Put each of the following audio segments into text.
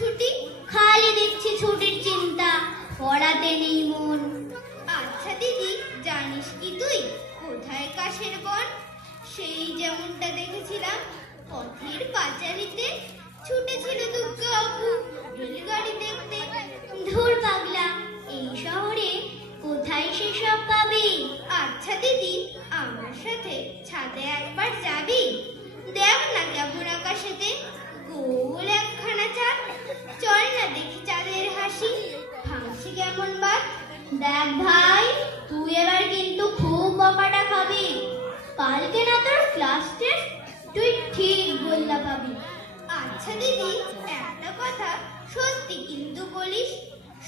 ছুটি? খালি দেখছি ছুটির চিন্তা, পড়াতে নেই মন। আচ্ছা দিদি, জানিস কি তুই কোথায় কাশের বন? সেই যেমনটা দেখেছিলাম পথের পাঁচালীতে ছুটেছিল দুর্গা আপু রেলগাড়ি দেখতে। ধুর পাগলা, এই শহরে কোথায় সেসব পাবি? আচ্ছা দিদি, আমার সাথে ছাদে একবার যাবি? দেখ না কেমন আকাশেতে গোল একখানা চাঁদ। চল না দেখি চাঁদের হাসি ভাঙছে কেমন বাদ। দেখ ভাই, তুই এবার কিন্তু খুব বকাটা খাবি। কালকে না তোর ক্লাস টেস্ট, তুই ঠিক গোল্লা পাবি। আচ্ছা দিদি, একটা কথা সত্যি কিন্তু বলিস,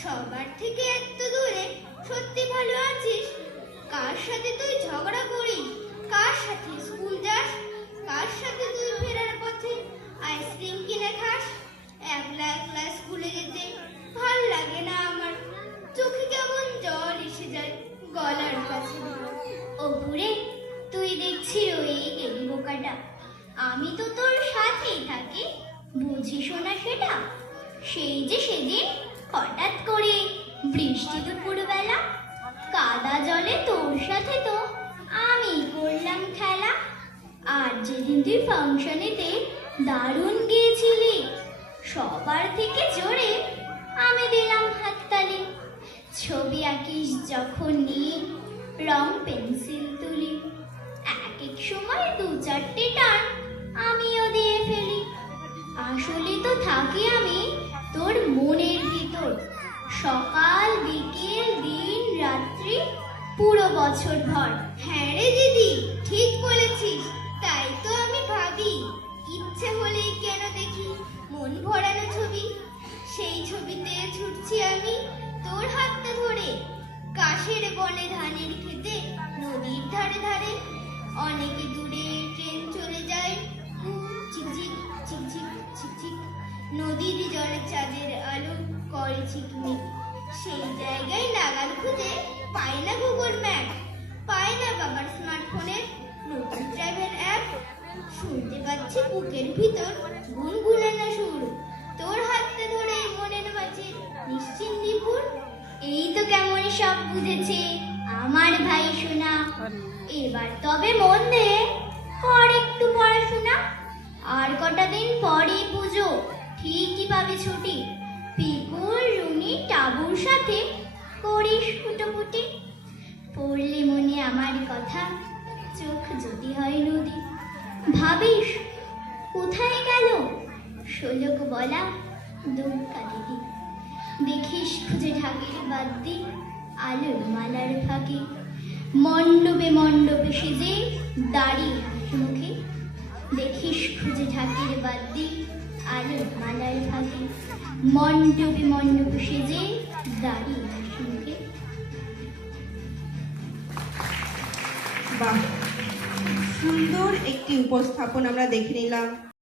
সবার থেকে এত দূরে সত্যি ভালো আছিস? কার সাথে তুই ঝগড়া করিস? কার সাথে স্কুল যাস? কার সাথে তুই ফেরার পথে আইসক্রিম কিনে খাস? একলা একলা স্কুলে যেতে ভাল লাগে না আমার, চোখে কেমন জল এসে যায় গলার কাছে। ও ঘুরে, তুই দেখছি রয়ে গেলি বোকাটা। আমি তো তোর সাথেই থাকি, বুঝিস না সেটা? সেই যে সেদিন হঠাৎ করে বৃষ্টি দুপুরবেলা, কাদা জলে তোর সাথে তো আমি করলাম খেলা। আর যেদিন তুই ফাংশনেতে দারুণ গিয়েছিলি, সবার থেকে জোরে আমি দিলাম হাততালি। ছবি আঁকিস যখন নিয়ে রং পেন্সিল তুলি, এক এক সময় দু চারটে টান আমিও দিয়ে ফেলি। আসলে তো থাকি আমি তোর মনের ভিতর, সকাল বিকেল দিন রাত্রি পুরো বছর ভর। হ্যাঁ রে দিদি, ঠিক বলেছিস। তাই তো আমি ভাবি, ইচ্ছে হলেই কেন দেখি মন ভরানো ছবি। সেই ছবিতে ছুটছি আমি তোর হাতটা ধরে, কাশের বনে ধানের খেতে নদীর ধারে ধারে। অনেকে দূরে ট্রেন চলে যায়, ঝিকঝিক ঝিকঝিক ঝিকঝিক, নদীর জলে চাঁদের আলো করে ঝিকমিক। সেই জায়গায় নাগাল খুঁজে পায় না গুগল ম্যাপ, পায় না বাবার স্মার্টফোনের নতুন ট্রাভেল অ্যাপ। শুনতে পাচ্ছি বুকের ভিতর গুনগুনানো সুর, তোর হাতটা ধরে মনের মাঝে নিশ্চিন্দিপুর। এই তো কেমন সব বুঝেছে আমার ভাই সোনা। এবার তবে মন দে, কর একটু পড়াশোনা। আর কটা দিন পরে পুজো, ঠিকই পাবে ছুটি। পিকুল রুনি টাবুর সাথে করিস ফুটোফুটি। পড়লে মনে আমার কথা, চোখ যদি হয় নদী। ভাবিস কোথায় গেল শোলক বলা দুর্গা দিদি। দেখিস খুঁজে ঢাকের বাদ্যি আলোর মালার ফাঁকে, মণ্ডপে মণ্ডপে সেজে দাঁড়িয়ে হাসি মুখে। দেখিস খুঁজে ঢাকের বাদ্যি আলোর মালার ফাঁকে, মণ্ডপে মণ্ডপে সেজে দাঁড়িয়ে হাসি মুখে। বাহ, সুন্দর একটি উপস্থাপন আমরা দেখে নিলাম।